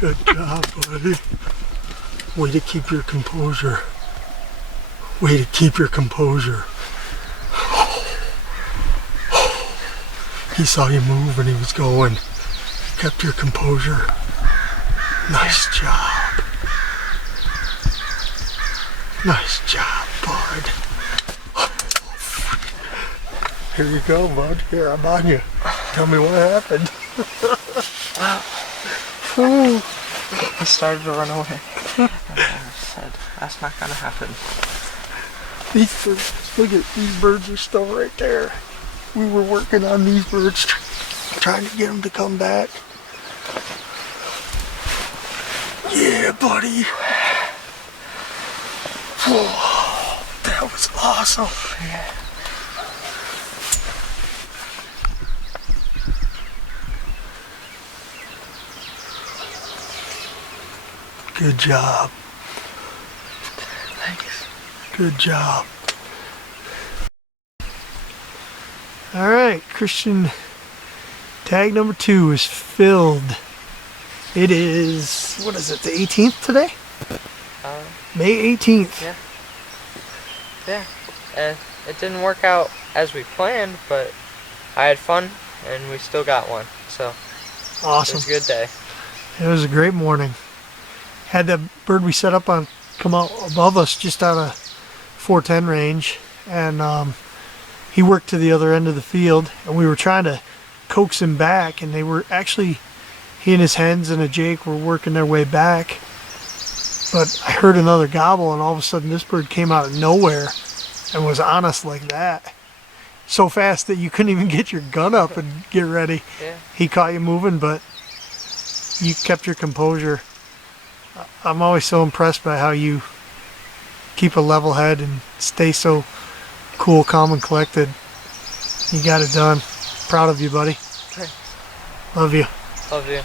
Good job, buddy. Way to keep your composure. Way to keep your composure. He saw you move and he was going. You kept your composure. Nice job. Nice job, bud. Here you go, bud. Here, I'm on you. Tell me what happened. I started to run away. And I said, that's not gonna happen. These birds, look at these birds are still right there. We were working on these birds, trying to get them to come back. Yeah, buddy. Whoa, that was awesome. Yeah. Good job. Thanks. Good job. All right, Christian, tag number 2 is filled. It is, what is it, the 18th today? May 18th. Yeah. Yeah. And it didn't work out as we planned, but I had fun and we still got one. So Awesome. it was a good day. It was a great morning. Had that bird we set up on come out above us just out of 410 range, and he worked to the other end of the field, and we were trying to coax him back, and they were actually, he and his hens and a Jake were working their way back, but I heard another gobble, and all of a sudden this bird came out of nowhere and was on us like that, so fast that you couldn't even get your gun up and get ready. Yeah. He caught you moving, but you kept your composure. I'm always so impressed by how you keep a level head and stay so cool, calm, and collected. You got it done. Proud of you, buddy. Thanks. Love you. Love you.